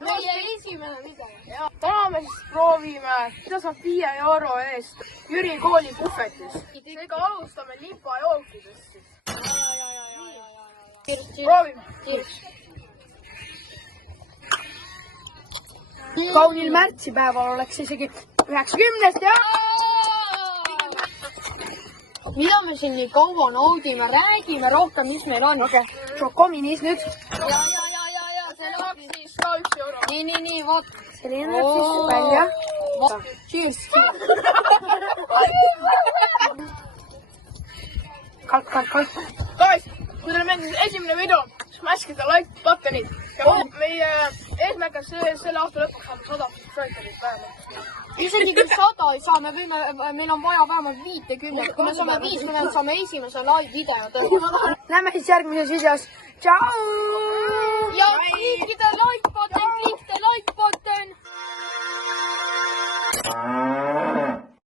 Meie esimene video. Täna me siis proovime, mida saab 5 euro eest Jüri kooli puhvetis. Seega alustame lipajookidest siis. Proovime. Kaunil märtsipäeval oleks isegi 90 ja... Mida me siin nii kaua naudime, räägime rohkem, mis meil on. Okei, šokominis nüüd. Ja, See läheb siis ka 1 euro. Nii, vaat. Selline näeb siis välja. Cheers. Kalk. Guys, kui teile meeldis esimene video, siis mäskida like buttonit. Ja meie eesmärk on selle aasta lõpuks saada 100 subscriberit vähemalt. Isegi kui 100 ei saa, meil on vaja vähemalt 50. Kui me saame 50, saame esimese live video teha. Näeme siis järgmises videos. Tšau! Ja klikida like button.